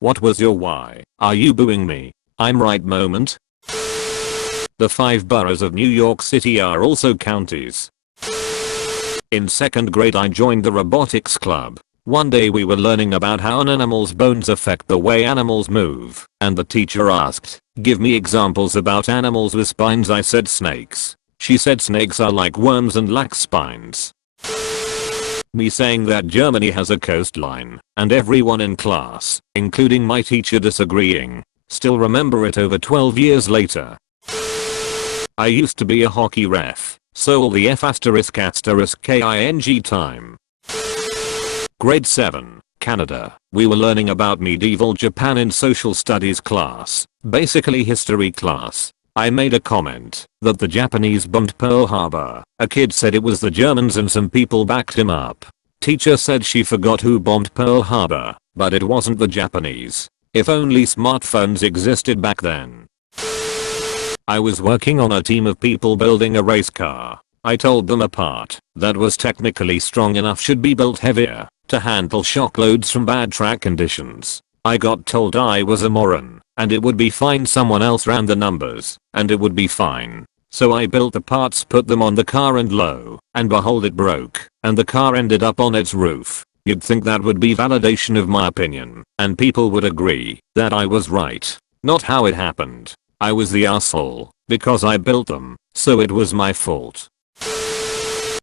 What was your why? Are you booing me? I'm right moment. The 5 boroughs of New York City are also counties. In 2nd grade I joined the robotics club. One day we were learning about how an animal's bones affect the way animals move, and the teacher asked, "Give me examples about animals with spines." I said snakes. She said snakes are like worms and lack spines. Me saying that Germany has a coastline, and everyone in class, including my teacher, disagreeing. Still remember it over 12 years later. I used to be a hockey ref, so all the F***king time. Grade 7, Canada. We were learning about medieval Japan in social studies class, basically history class. I made a comment that the Japanese bombed Pearl Harbor. A kid said it was the Germans and some people backed him up. Teacher said she forgot who bombed Pearl Harbor, but it wasn't the Japanese. If only smartphones existed back then. I was working on a team of people building a race car. I told them a part that was technically strong enough should be built heavier to handle shock loads from bad track conditions. I got told I was a moron, and it would be fine. Someone else ran the numbers, and it would be fine. So I built the parts, put them on the car, and lo and behold it broke, and the car ended up on its roof. You'd think that would be validation of my opinion, and people would agree that I was right. Not how it happened. I was the asshole, because I built them, so it was my fault.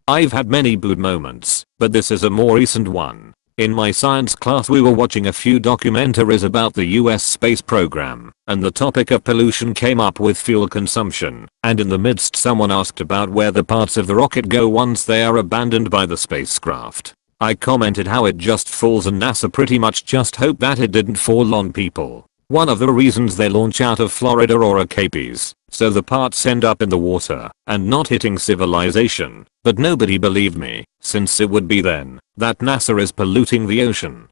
I've had many booed moments, but this is a more recent one. In my science class we were watching a few documentaries about the US space program, and the topic of pollution came up with fuel consumption, and in the midst someone asked about where the parts of the rocket go once they are abandoned by the spacecraft. I commented how it just falls and NASA pretty much just hope that it didn't fall on people. One of the reasons they launch out of Florida or Capes, so the parts end up in the water and not hitting civilization. But nobody believed me, since it would be then that NASA is polluting the ocean.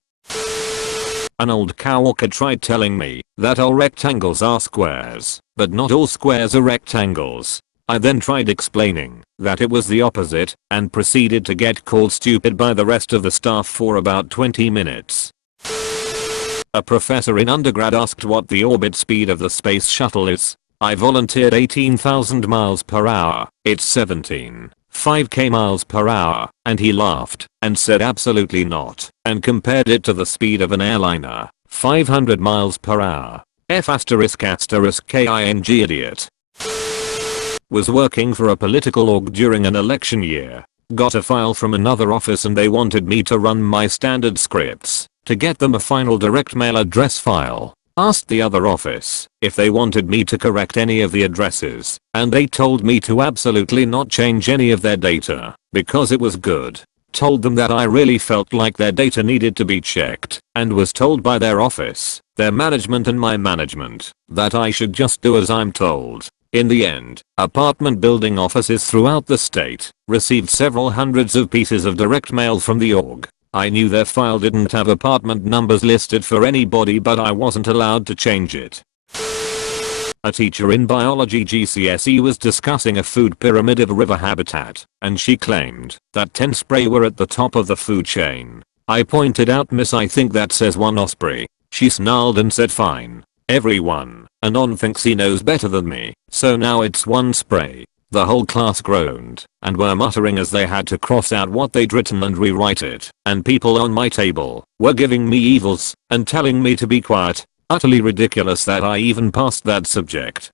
An old coworker tried telling me that all rectangles are squares, but not all squares are rectangles. I then tried explaining that it was the opposite and proceeded to get called stupid by the rest of the staff for about 20 minutes. A professor in undergrad asked what the orbit speed of the space shuttle is. I volunteered 18,000 miles per hour. It's 17.5 miles per hour, and he laughed and said absolutely not, and compared it to the speed of an airliner, 500 miles per hour. F***king idiot. Was working for a political org during an election year. Got a file from another office and they wanted me to run my standard scripts to get them a final direct mail address file. Asked the other office if they wanted me to correct any of the addresses, and they told me to absolutely not change any of their data because it was good. Told them that I really felt like their data needed to be checked, and was told by their office, their management and my management that I should just do as I'm told. In the end, apartment building offices throughout the state received several hundreds of pieces of direct mail from the org. I knew their file didn't have apartment numbers listed for anybody, but I wasn't allowed to change it. A teacher in biology GCSE was discussing a food pyramid of river habitat, and she claimed that 10 spray were at the top of the food chain. I pointed out, "Miss, I think that says 1 osprey." She snarled and said, "Fine. Everyone anon thinks he knows better than me, so now it's 1 spray." The whole class groaned and were muttering as they had to cross out what they'd written and rewrite it, and people on my table were giving me evils and telling me to be quiet. Utterly ridiculous that I even passed that subject.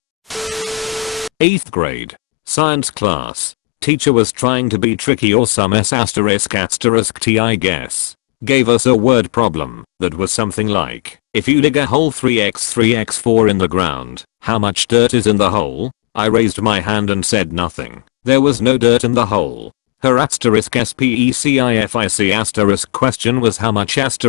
8th grade. Science class. Teacher was trying to be tricky, or some S***T I guess. Gave us a word problem that was something like, if you dig a hole 3x3x4 in the ground, how much dirt is in the hole? I raised my hand and said nothing. There was no dirt in the hole. Her *SPECIFIC* question was how much *DIRT*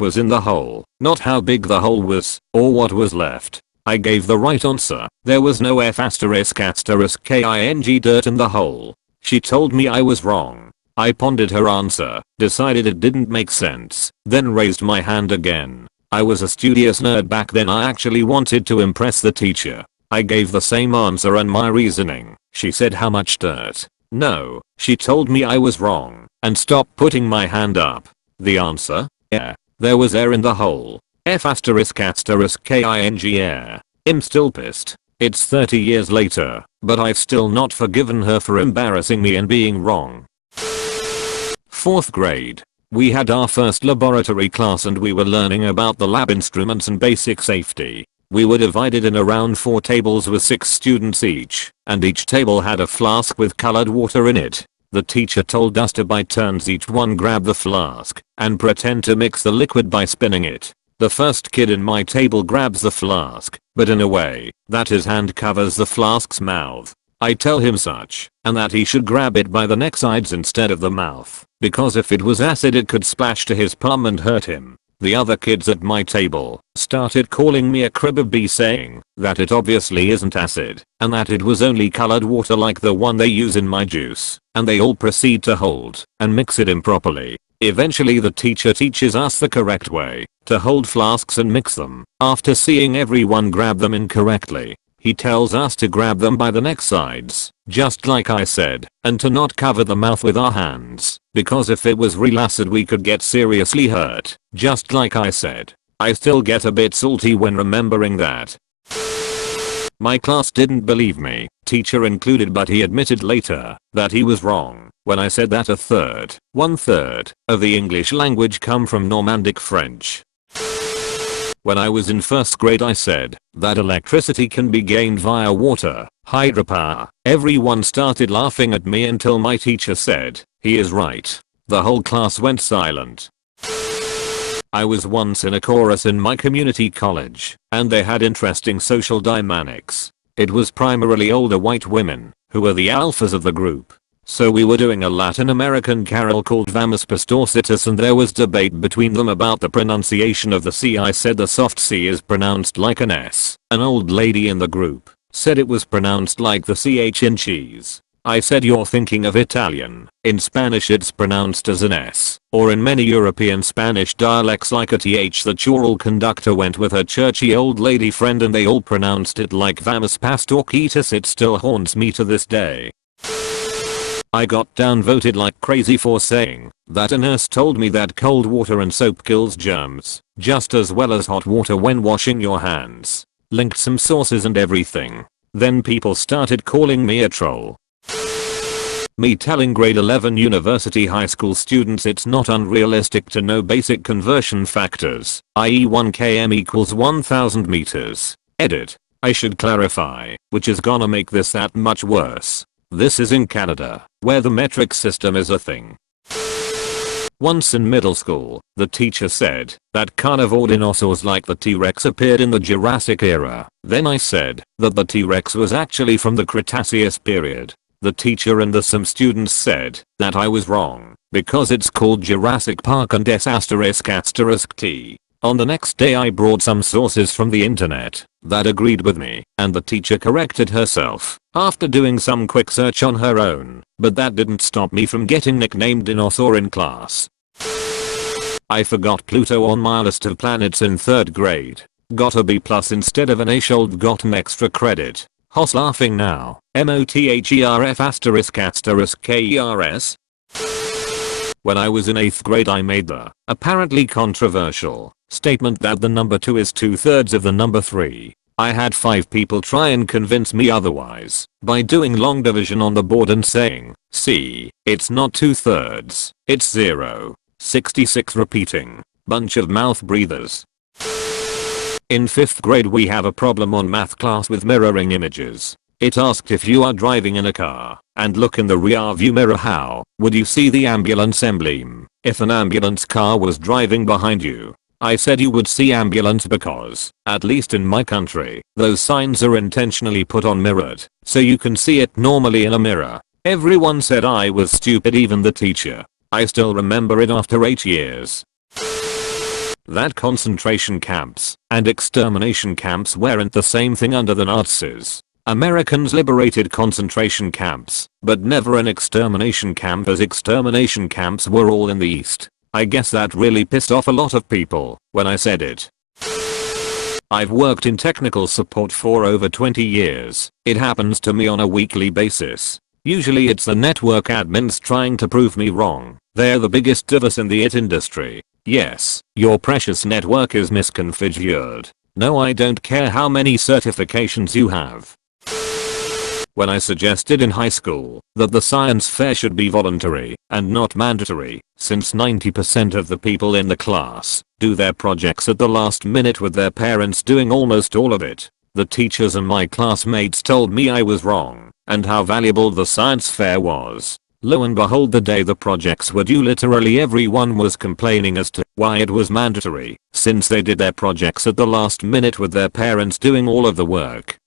was in the hole, not how big the hole was, or what was left. I gave the right answer. There was no F***king dirt in the hole. She told me I was wrong. I pondered her answer, decided it didn't make sense, then raised my hand again. I was a studious nerd back then. I actually wanted to impress the teacher. I gave the same answer and my reasoning. She said how much dirt? No, she told me I was wrong and stopped putting my hand up. The answer? Yeah, there was air in the hole. F asterisk asterisk king air. I'm still pissed. It's 30 years later, but I've still not forgiven her for embarrassing me and being wrong. 4th grade. We had our first laboratory class and we were learning about the lab instruments and basic safety. We were divided in around 4 tables with 6 students each, and each table had a flask with colored water in it. The teacher told us to by turns each one grab the flask and pretend to mix the liquid by spinning it. The first kid in my table grabs the flask, but in a way that his hand covers the flask's mouth. I tell him such, and that he should grab it by the neck sides instead of the mouth, because if it was acid it could splash to his palm and hurt him. The other kids at my table started calling me a cribber saying that it obviously isn't acid, and that it was only colored water like the one they use in my juice, and they all proceed to hold and mix it improperly. Eventually the teacher teaches us the correct way to hold flasks and mix them. After seeing everyone grab them incorrectly, he tells us to grab them by the neck sides, just like I said, and to not cover the mouth with our hands, because if it was real acid we could get seriously hurt, just like I said. I still get a bit salty when remembering that. My class didn't believe me, teacher included, but he admitted later that he was wrong when I said that 1/3 of the English language come from Normandic French. When I was in 1st grade I said that electricity can be gained via water, hydropower. Everyone started laughing at me until my teacher said, "He is right." The whole class went silent. I was once in a chorus in my community college, and they had interesting social dynamics. It was primarily older white women, who were the alphas of the group. So we were doing a Latin American carol called Vamos Pastorcitas and there was debate between them about the pronunciation of the C. I said the soft C is pronounced like an S. An old lady in the group said it was pronounced like the CH in cheese. I said you're thinking of Italian. In Spanish it's pronounced as an S, or in many European Spanish dialects like a TH. The choral conductor went with her churchy old lady friend and they all pronounced it like Vamos Pastorcitas. It still haunts me to this day. I got downvoted like crazy for saying that a nurse told me that cold water and soap kills germs, just as well as hot water when washing your hands. Linked some sources and everything. Then people started calling me a troll. Me telling grade 11 university high school students it's not unrealistic to know basic conversion factors, i.e. 1 km equals 1000 meters. Edit. I should clarify, which is gonna make this that much worse. This is in Canada, where the metric system is a thing. Once in middle school, the teacher said that carnivore dinosaurs like the T-Rex appeared in the Jurassic era. Then I said that the T-Rex was actually from the Cretaceous period. The teacher and some students said that I was wrong because it's called Jurassic Park and S***T. On the next day I brought some sources from the internet that agreed with me, and the teacher corrected herself after doing some quick search on her own, but that didn't stop me from getting nicknamed Dinosaur in class. I forgot Pluto on my list of planets in 3rd grade. Got a B+ instead of an A. Should gotten extra credit. Hoss laughing now. MOTHERF***KERS. When I was in 8th grade I made the apparently controversial statement that the number 2 is 2/3 of the number 3. I had 5 people try and convince me otherwise by doing long division on the board and saying, "See, it's not 2/3, it's 0. 66 repeating. Bunch of mouth breathers." In 5th grade we have a problem on math class with mirroring images. It asked if you are driving in a car and look in the rear view mirror, how would you see the ambulance emblem if an ambulance car was driving behind you? I said you would see ambulance because, at least in my country, those signs are intentionally put on mirrored, so you can see it normally in a mirror. Everyone said I was stupid, even the teacher. I still remember it after 8 years. That concentration camps and extermination camps weren't the same thing under the Nazis. Americans liberated concentration camps, but never an extermination camp, as extermination camps were all in the East. I guess that really pissed off a lot of people when I said it. I've worked in technical support for over 20 years. It happens to me on a weekly basis. Usually it's the network admins trying to prove me wrong. They're the biggest divas in the IT industry. Yes, your precious network is misconfigured. No, I don't care how many certifications you have. When I suggested in high school that the science fair should be voluntary and not mandatory, since 90% of the people in the class do their projects at the last minute with their parents doing almost all of it, the teachers and my classmates told me I was wrong and how valuable the science fair was. Lo and behold, the day the projects were due, literally everyone was complaining as to why it was mandatory, since they did their projects at the last minute with their parents doing all of the work.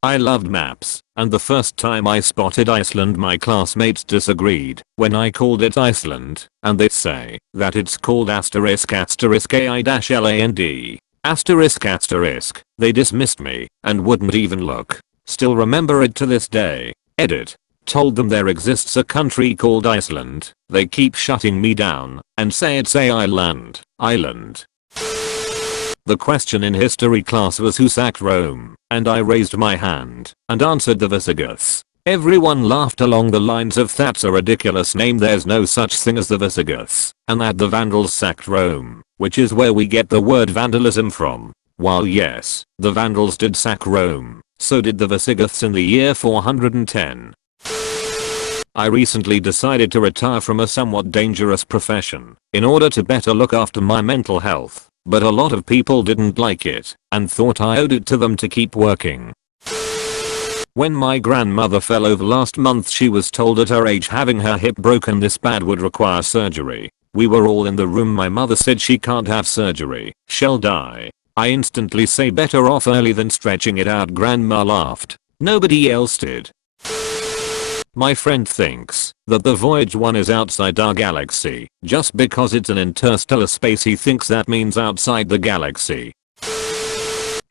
I loved maps, and the first time I spotted Iceland my classmates disagreed when I called it Iceland, and they'd say that it's called asterisk asterisk AI-land. Asterisk asterisk. They dismissed me and wouldn't even look. Still remember it to this day. Edit. Told them there exists a country called Iceland. They keep shutting me down and say it's AI-land. Island. The question in history class was who sacked Rome, and I raised my hand and answered the Visigoths. Everyone laughed along the lines of that's a ridiculous name, there's no such thing as the Visigoths, and that the Vandals sacked Rome, which is where we get the word vandalism from. While yes, the Vandals did sack Rome, so did the Visigoths in the year 410. I recently decided to retire from a somewhat dangerous profession in order to better look after my mental health. But a lot of people didn't like it and thought I owed it to them to keep working. When my grandmother fell over last month, she was told at her age having her hip broken this bad would require surgery. We were all in the room. My mother said she can't have surgery, she'll die. I instantly say better off early than stretching it out. Grandma laughed. Nobody else did. My friend thinks that the Voyage 1 is outside our galaxy. Just because it's an interstellar space, he thinks that means outside the galaxy.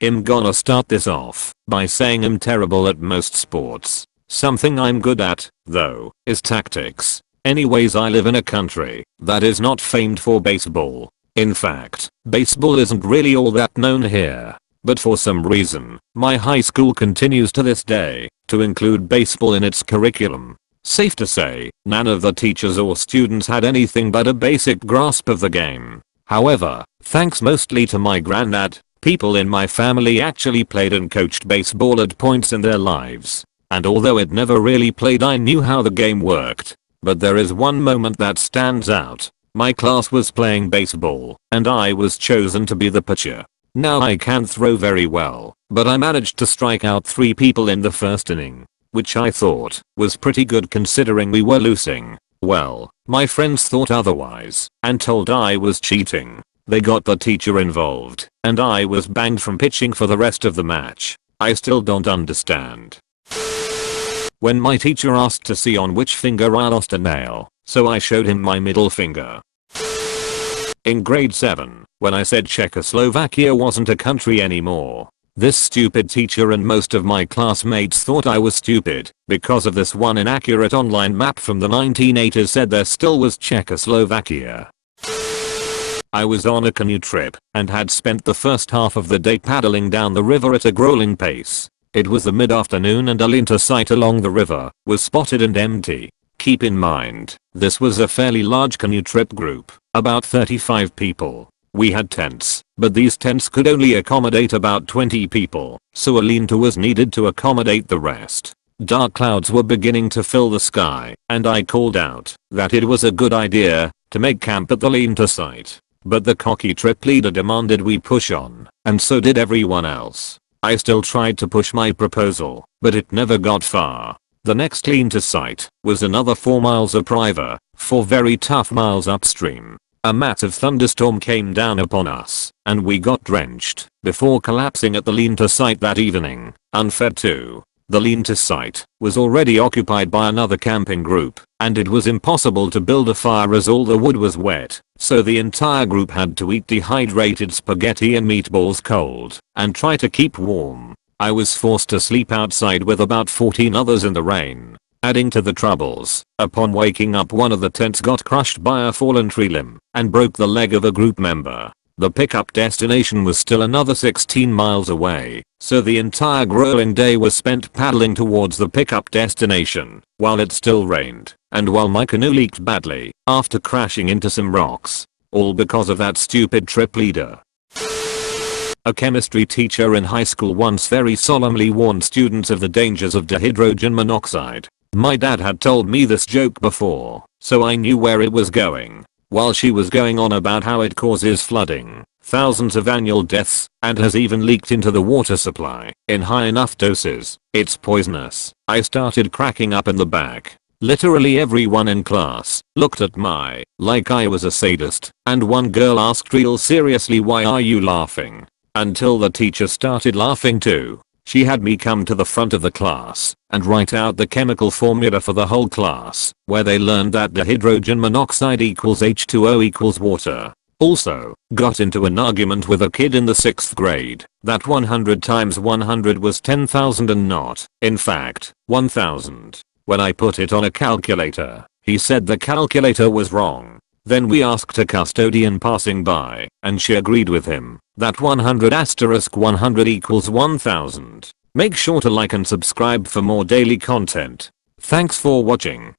I'm gonna start this off by saying I'm terrible at most sports. Something I'm good at, though, is tactics. Anyways, I live in a country that is not famed for baseball. In fact, baseball isn't really all that known here. But for some reason, my high school continues to this day to include baseball in its curriculum. Safe to say, none of the teachers or students had anything but a basic grasp of the game. However, thanks mostly to my granddad, people in my family actually played and coached baseball at points in their lives. And although it never really played, I knew how the game worked. But there is one moment that stands out. My class was playing baseball, and I was chosen to be the pitcher. Now I can throw very well, but I managed to strike out 3 people in the first inning, which I thought was pretty good considering we were losing. Well, my friends thought otherwise and told I was cheating. They got the teacher involved, and I was banned from pitching for the rest of the match. I still don't understand. When my teacher asked to see on which finger I lost a nail, so I showed him my middle finger. In grade 7, when I said Czechoslovakia wasn't a country anymore, this stupid teacher and most of my classmates thought I was stupid because of this one inaccurate online map from the 1980s said there still was Czechoslovakia. I was on a canoe trip and had spent the first half of the day paddling down the river at a grueling pace. It was the mid-afternoon and a linter site along the river was spotted and empty. Keep in mind, this was a fairly large canoe trip group, about 35 people. We had tents, but these tents could only accommodate about 20 people, so a lean-to was needed to accommodate the rest. Dark clouds were beginning to fill the sky, and I called out that it was a good idea to make camp at the lean-to site. But the cocky trip leader demanded we push on, and so did everyone else. I still tried to push my proposal, but it never got far. The next lean-to site was another 4 miles upriver, 4 very tough miles upstream. A massive thunderstorm came down upon us, and we got drenched before collapsing at the lean-to site that evening. Unfair too. The lean-to site was already occupied by another camping group, and it was impossible to build a fire as all the wood was wet, so the entire group had to eat dehydrated spaghetti and meatballs cold and try to keep warm. I was forced to sleep outside with about 14 others in the rain. Adding to the troubles, upon waking up one of the tents got crushed by a fallen tree limb and broke the leg of a group member. The pickup destination was still another 16 miles away, so the entire grueling day was spent paddling towards the pickup destination while it still rained and while my canoe leaked badly after crashing into some rocks. All because of that stupid trip leader. A chemistry teacher in high school once very solemnly warned students of the dangers of dihydrogen monoxide. My dad had told me this joke before, so I knew where it was going. While she was going on about how it causes flooding, thousands of annual deaths, and has even leaked into the water supply in high enough doses, it's poisonous, I started cracking up in the back. Literally everyone in class looked at me like I was a sadist, and one girl asked real seriously, why are you laughing? Until the teacher started laughing too. She had me come to the front of the class and write out the chemical formula for the whole class, where they learned that dihydrogen monoxide equals H2O equals water. Also, got into an argument with a kid in the 6th grade that 100 times 100 was 10,000 and not, in fact, 1,000. When I put it on a calculator, he said the calculator was wrong. Then we asked a custodian passing by, and she agreed with him that 100*100 equals 1000. Make sure to like and subscribe for more daily content. Thanks for watching.